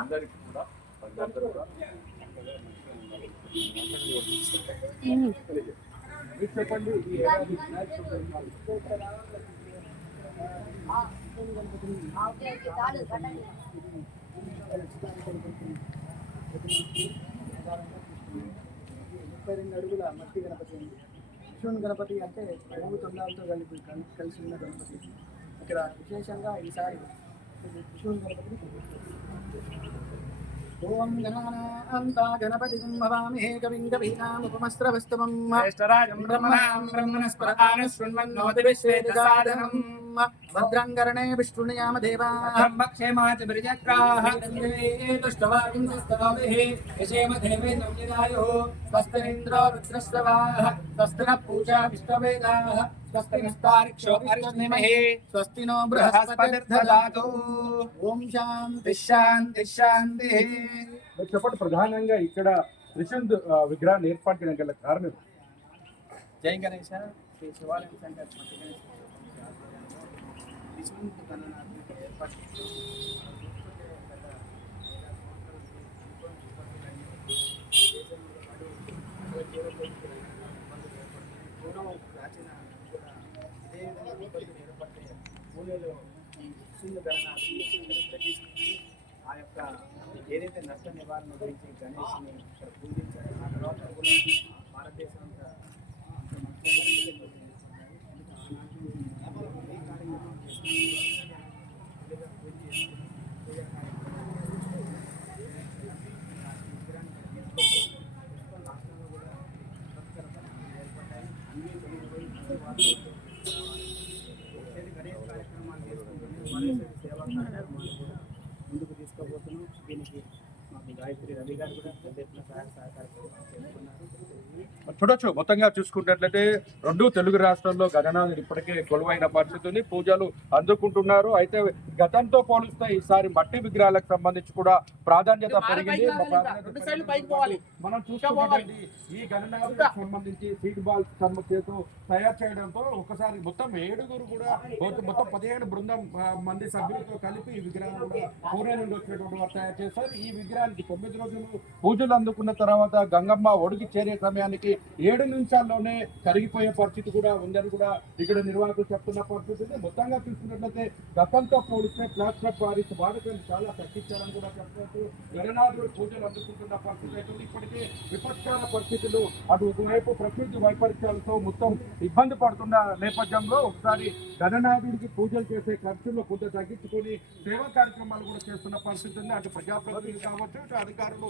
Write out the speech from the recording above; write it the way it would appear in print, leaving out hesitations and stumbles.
అందరికీ కూడా చెప్పండి. అడుగుల మట్టి గణపతి ఉంది. విష్ణు గణపతి అంటే రెండు తొండాలతో కలిసి ఉన్న గణపతి. ఇక్కడ విశేషంగా ఈసారి విష్ణు గణపతిని ఓం గణానాంతా గణపతిం భవామహే కవిం కవీనాముపమస్రవస్తమం జ్యేష్ఠరాజం బ్రహ్మణాం బ్రహ్మణస్పదాన శృణ్వన్నోతి విశ్వేదసాదనం భద్రం కర్ణే విష్ణుయామ దేవాః బ్రహ్మక్షేమాచ విజక్రాః దుష్టవాగింస్తవాభిః యశేమ దేవేంద్రం యదాయుః స్వస్తిరింద్రో రుద్రశ్రవాః స్వస్తిన పూజా విశ్వవేదాః స్వస్తి నస్తారిక్షో అరిష్ణిమహే స్వస్తి నో బృహస్పతిర్దధాతు. ఓం శాంతి శాంతి శాంతి. చెప్పండి, ప్రధానంగా ఇక్కడ త్రిశూల్ విగ్రహాన్ని ఏర్పాటు చేయడం గల కారణం? జై గణేశ. శ్రీ శివాలయం సెంటర్ మట్టి గణేశ త్రిశూల్ గణనాథుని ఏర్పాటు ప్రాచీన ఇదే విధంగా ఏర్పడే పూణేలో ఈ త్రిశూల్ గణనాథుని ప్రతిష్ఠించి ఆ యొక్క ఏదైతే నష్ట నివారణ గురించి గణేష్ని ఇక్కడ పూజించారు. ఆ తర్వాత కూడా భారతదేశం అంతా గణేష్ కార్యక్రమాలు చేసుకుంటున్నాం. సేవా కార్యక్రమాలు కూడా ముందుకు తీసుకోబోతున్నాం. దీనికి మాకు గాయత్రి రవి గారు కూడా పెద్ద ఎత్తున సహకారం చేస్తున్నారు. చూడొచ్చు, మొత్తంగా చూసుకున్నట్లయితే రెండు తెలుగు రాష్ట్రాల్లో గణనాథుడు ఇప్పటికే కొలువైన పరిస్థితి ఉంది. పూజలు అందుకుంటున్నారు. అయితే గతంతో పోలిస్తే ఈసారి మట్టి విగ్రహాలకు సంబంధించి కూడా ప్రాధాన్యత పెరిగింది. మనం చూసుకోవాలి, ఈ గణనాథుడికి సంబంధించి సీడ్ బాల్స్ చేతూ తయారు చేయడంతో ఒకసారి మొత్తం 7 కూడా మొత్తం 15 బృందం మంది సభ్యులతో కలిపి ఈ విగ్రహం కూడా పూణే నుండి వచ్చినటువంటి వారు తయారు చేస్తారు. ఈ విగ్రహానికి 9 రోజులు పూజలు అందుకున్న తర్వాత గంగమ్మ ఒడికి చేరే సమయానికి 7 నిమిషాల్లోనే కరిగిపోయే పరిస్థితి కూడా ఉందని కూడా ఇక్కడ నిర్వాహకులు చెప్తున్న పరిస్థితి ఉంది. మొత్తంగా చూసుకున్నట్లయితే గతంతో పోలిస్తే ప్లాస్టర్ ఆఫ్ పారిస్ వాడకం చాలా తగ్గించాలని కూడా చెప్తున్నారు. గణనాథుడు పూజలు అందుకుంటున్న పరిస్థితి అయితే ఇప్పటికే విపత్కాల పరిస్థితులు అటు ఒకవైపు ప్రకృతి వైపరీత్యాలతో మొత్తం ఇబ్బంది పడుతున్న నేపథ్యంలో ఒకసారి గణనాథుడికి పూజలు చేసే ఖర్చుల్లో కొంత తగ్గించుకొని సేవా కార్యక్రమాలు కూడా చేస్తున్న పరిస్థితి ఉంది. అటు ప్రజాప్రతినిధులు కావచ్చు, ఇటు అధికారులు